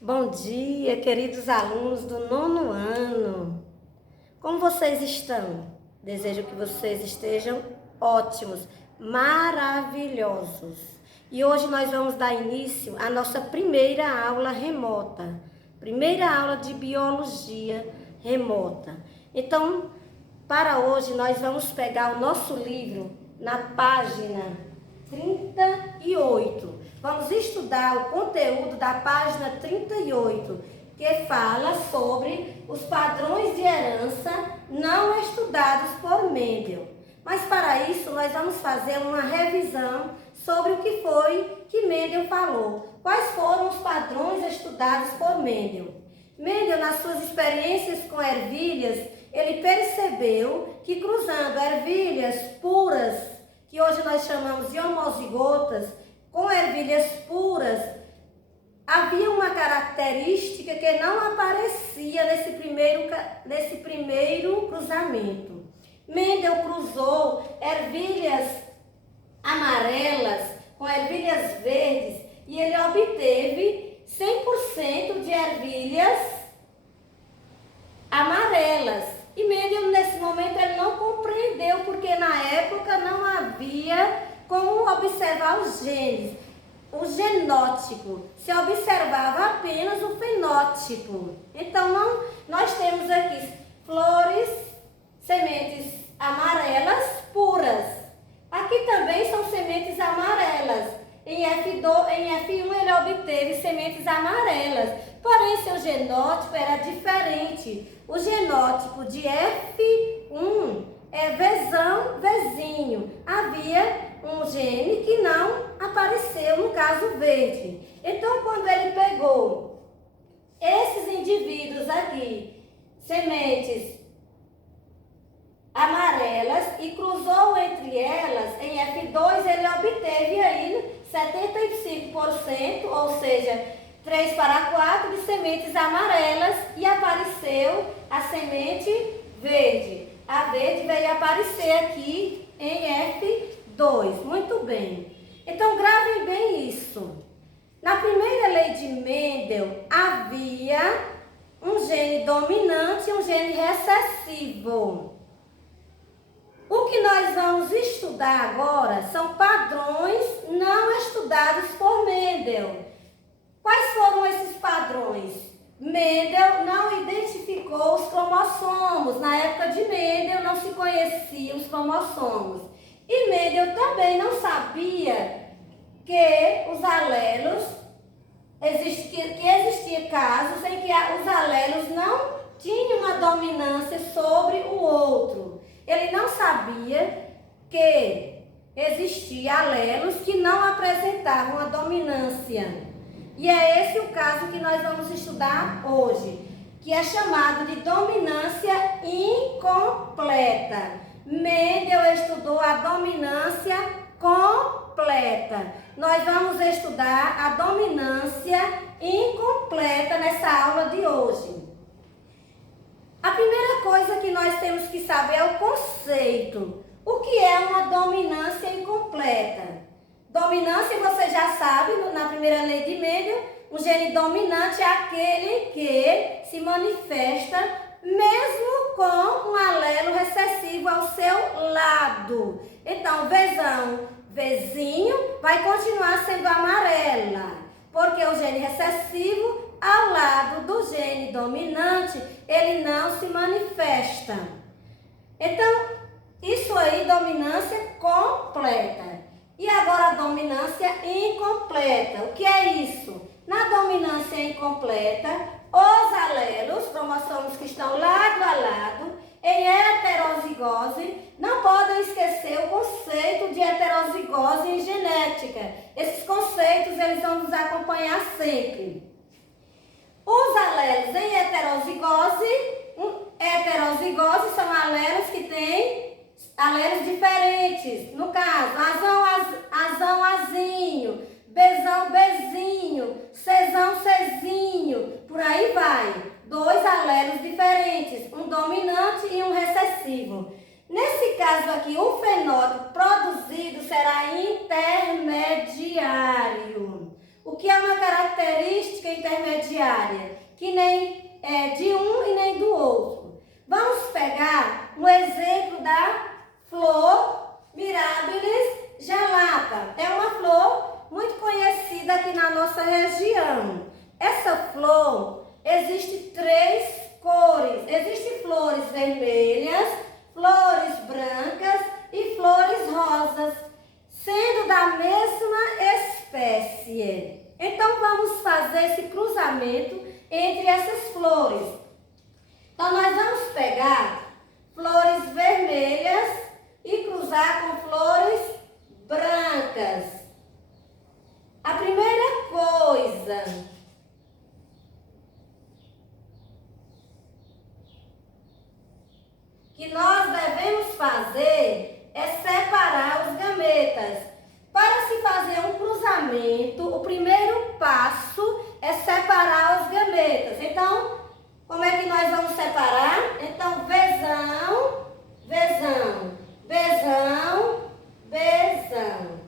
Bom dia, queridos alunos do nono ano. Como vocês estão? Desejo que vocês estejam ótimos, maravilhosos. E hoje nós vamos dar início à nossa primeira aula remota, primeira aula de biologia remota. Então, para hoje nós vamos pegar o nosso livro na página 38. Vamos estudar o conteúdo da página 38, que fala sobre os padrões de herança não estudados por Mendel. Mas para isso nós vamos fazer uma revisão sobre o que foi que Mendel falou. Quais foram os padrões estudados por Mendel? Mendel, nas suas experiências com ervilhas, ele percebeu que cruzando ervilhas puras, que hoje nós chamamos de homozigotas, com ervilhas puras, havia uma característica que não aparecia nesse primeiro cruzamento. Mendel cruzou ervilhas amarelas com ervilhas verdes e ele obteve 100% de ervilhas amarelas. E Mendel, nesse momento, ele não compreendeu, porque na época não havia como observar os genes, o genótipo. Se observava apenas o fenótipo. Então, nós temos aqui flores, sementes amarelas puras. Aqui também são sementes amarelas. Em F1 ele obteve sementes amarelas, porém seu genótipo era diferente. O genótipo de F1 é Vzão, Vzinho. Havia um gene que não apareceu no caso verde. Então, quando ele pegou esses indivíduos aqui, sementes amarelas, e cruzou entre elas, em F2 ele obteve aí 75%, ou seja, 3 para 4 de sementes amarelas, e apareceu a semente verde. A verde veio aparecer aqui em F2. Muito bem. Então, gravem bem isso. Na primeira lei de Mendel, havia um gene dominante e um gene recessivo. O que nós vamos estudar agora são padrões não estudados por Mendel. Quais foram esses padrões? Mendel não identificou os cromossomos. Na época de Mendel não se conheciam os cromossomos. E Mendel também não sabia que os alelos, que existiam casos em que os alelos não tinham uma dominância sobre o outro. Ele não sabia que existiam alelos que não apresentavam a dominância. E é esse o caso que nós vamos estudar hoje, que é chamado de dominância incompleta. Mendel estudou a dominância completa. Nós vamos estudar a dominância incompleta nessa aula de hoje. A primeira coisa que nós temos que saber é o conceito. O que é uma dominância incompleta? Dominância, você já sabe, na primeira lei de Mendel, um gene dominante é aquele que se manifesta mesmo com um alelo recessivo ao seu lado. Então, Vzão, Vzinho vai continuar sendo amarela, porque o gene recessivo, ao lado do gene dominante, ele não se manifesta. Então, isso aí, dominância completa. E agora a dominância incompleta. O que é isso? Na dominância incompleta, os alelos, cromossomos que estão lado a lado, em heterozigose, não podem esquecer o conceito de heterozigose em genética. Esses conceitos eles vão nos acompanhar sempre. Os alelos em heterozigose são alelos que têm alelos diferentes. No caso, azão, azinho, bezão, bezinho, cezão, cezinho, por aí vai. 2 alelos diferentes, um dominante e um recessivo. Nesse caso aqui, o fenótipo produzido será intermediário. O que é uma característica intermediária? que nem de um e nem do outro. Vamos pegar um exemplo da flor Mirabilis gelata. É uma flor muito conhecida aqui na nossa região. Essa flor existe 3 cores. Existem flores vermelhas, flores brancas e flores rosas, sendo da mesma espécie. Então vamos fazer esse cruzamento entre essas flores. Então nós vamos pegar flores vermelhas e cruzar com flores brancas. A primeira coisa que nós devemos fazer é separar os gametas. Para se fazer um cruzamento, o primeiro passo é separar os gametas. Então, como é que nós vamos separar? Então, vezão, vezão, vezão, vezão.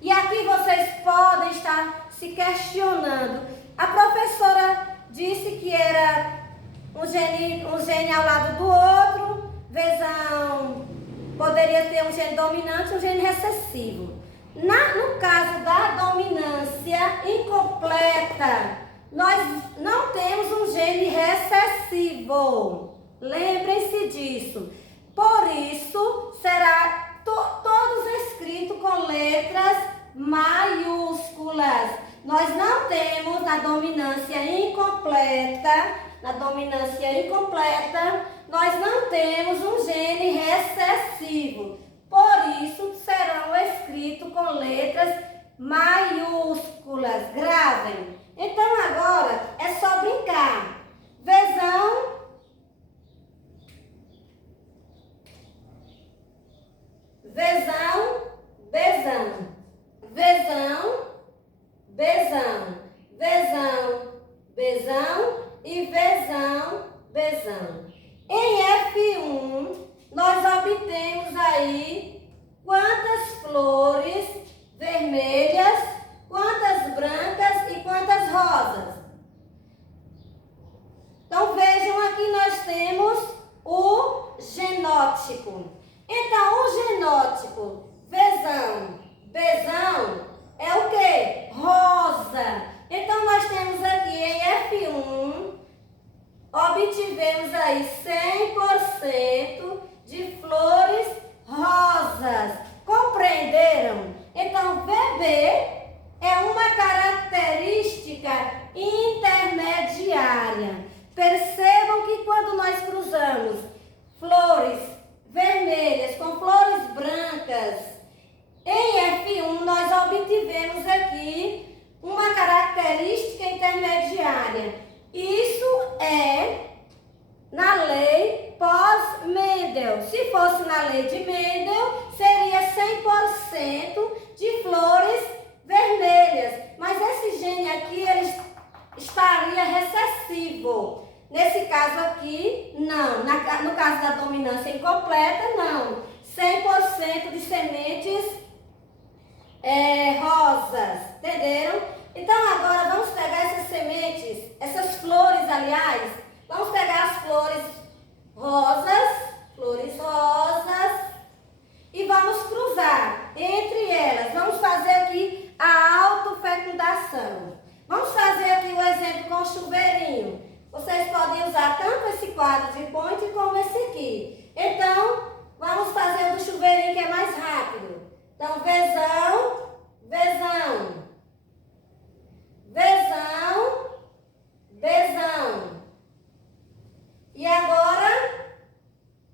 E aqui vocês podem estar se questionando. A professora disse que era um gene ao lado do outro, vezão poderia ter um gene dominante e um gene recessivo. No caso da dominância incompleta, nós não temos um gene recessivo. Lembrem-se disso. Por isso, será todos escritos com letras maiúsculas. Nós não temos na dominância incompleta, nós não temos um gene recessivo. Por isso, serão escritos com letras maiúsculas. Gravem. Então, agora é só brincar. Vezão, vezão, vezão, vezão, vezão, vezão, vezão e vezão, vezão. Em F1, nós obtemos aí quantas flores vermelhas, quantas brancas e quantas rosas. Então vejam, aqui nós temos o genótipo. Então o genótipo vezão, vezão é o quê? Rosa. Então nós temos aqui em F1, obtivemos aí 100% de flores rosas. Compreenderam? Então, VB é uma característica intermediária. Percebam que quando nós cruzamos flores vermelhas com flores brancas, em F1 nós obtivemos aqui uma característica intermediária. Isso é na lei pós-Mendel. Se fosse na lei de Mendel, seria 100% de flores vermelhas. Mas esse gene aqui, ele estaria recessivo. Nesse caso aqui, não. No caso da dominância incompleta, não. 100% de sementes rosas. Entenderam? Então agora vamos pegar essas sementes, essas flores, aliás, vamos pegar as flores rosas, e vamos cruzar entre elas. Vamos fazer aqui a autofecundação. Vamos fazer aqui o exemplo com o chuveirinho. Vocês podem usar tanto esse quadro de point como esse aqui. Então, vamos fazer o do chuveirinho que é mais rápido. Então, vezão, vezão. Vezão, vezão. E agora,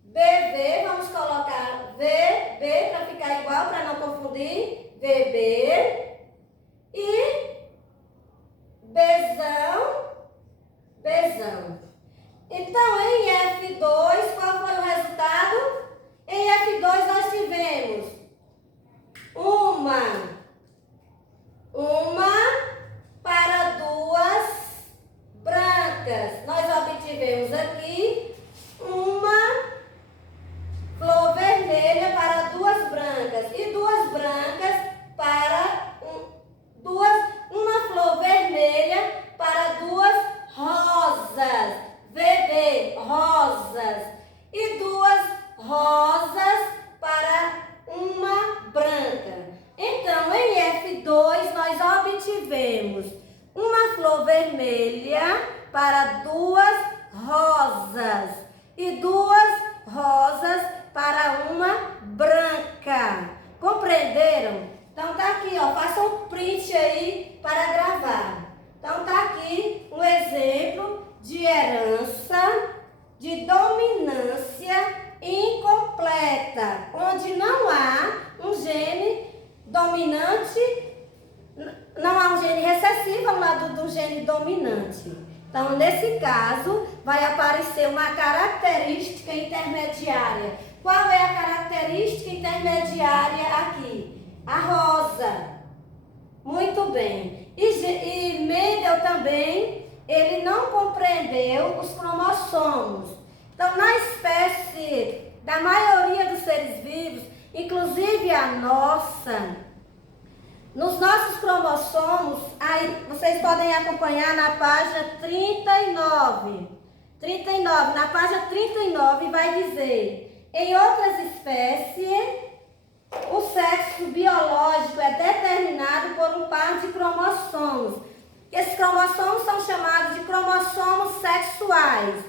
BB, vamos colocar VB para ficar igual, para não confundir. VB e Bzão, Bzão. Então, em F2, qual foi o resultado? Em F2 nós tivemos uma para duas brancas. Nós obtivemos aqui uma flor vermelha para duas brancas e duas brancas para uma flor vermelha para duas rosas. cor vermelha para 2 rosas e 2 rosas para uma branca. Compreenderam? Então tá aqui, ó, faça um print aí para gravar. Então tá aqui um exemplo de herança, de dominância incompleta, onde não há um gene dominante, não há um gene recessivo ao lado do gene dominante. Então, nesse caso, vai aparecer uma característica intermediária. Qual é a característica intermediária aqui? A rosa. Muito bem. E Mendel também, ele não compreendeu os cromossomos. Então, na espécie da maioria dos seres vivos, inclusive a nossa, nos nossos cromossomos, aí vocês podem acompanhar na página 39. Na página 39 vai dizer: em outras espécies, o sexo biológico é determinado por um par de cromossomos. Esses cromossomos são chamados de cromossomos sexuais.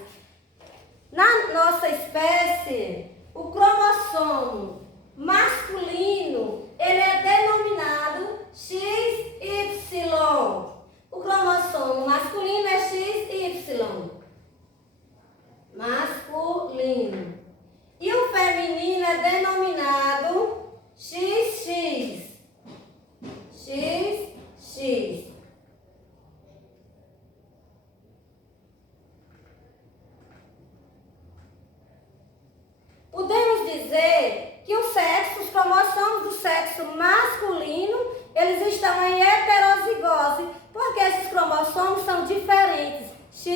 Na nossa espécie, o cromossomo masculino, ele é denominado XY. O cromossomo masculino é XY. Masculino. E o feminino é denominado XX. XX. Podemos dizer que os cromossomos do sexo masculino, eles estão em heterozigose, porque esses cromossomos são diferentes, X,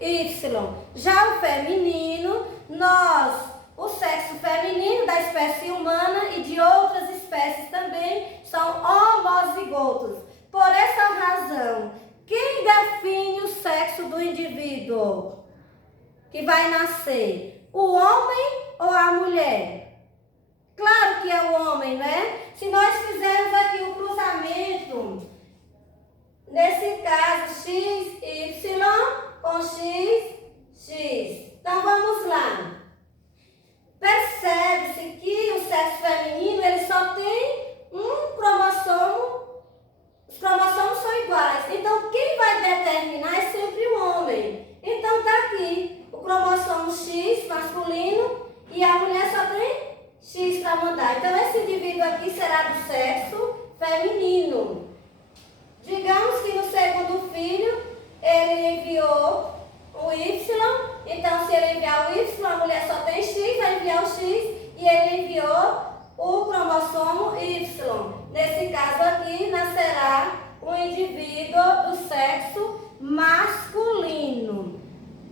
Y. Já o feminino, o sexo feminino da espécie humana e de outras espécies também são homozigotos. Por essa razão, quem define o sexo do indivíduo que vai nascer? O homem ou a mulher? Claro que é o homem, né? Se nós fizermos aqui o cruzamento, nesse caso XY com XX. Então vamos lá. Percebe-se que o sexo feminino, ele só tem um cromossomo, os cromossomos são iguais. Então quem vai determinar é sempre o homem. Então tá aqui o cromossomo X masculino e a mulher só tem X para mandar. Então esse indivíduo aqui será do sexo feminino. Digamos que no segundo filho ele enviou o Y. Então se ele enviar o Y, a mulher só tem X, vai enviar o X e ele enviou o cromossomo Y. Nesse caso aqui nascerá um indivíduo do sexo masculino.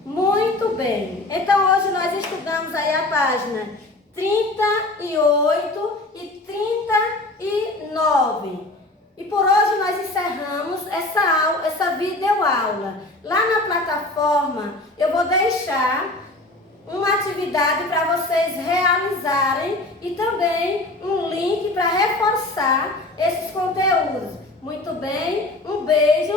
Muito bem. Então hoje nós estudamos aí a página 38 e 39. E por hoje nós encerramos essa videoaula. Lá na plataforma eu vou deixar uma atividade para vocês realizarem e também um link para reforçar esses conteúdos. Muito bem, um beijo.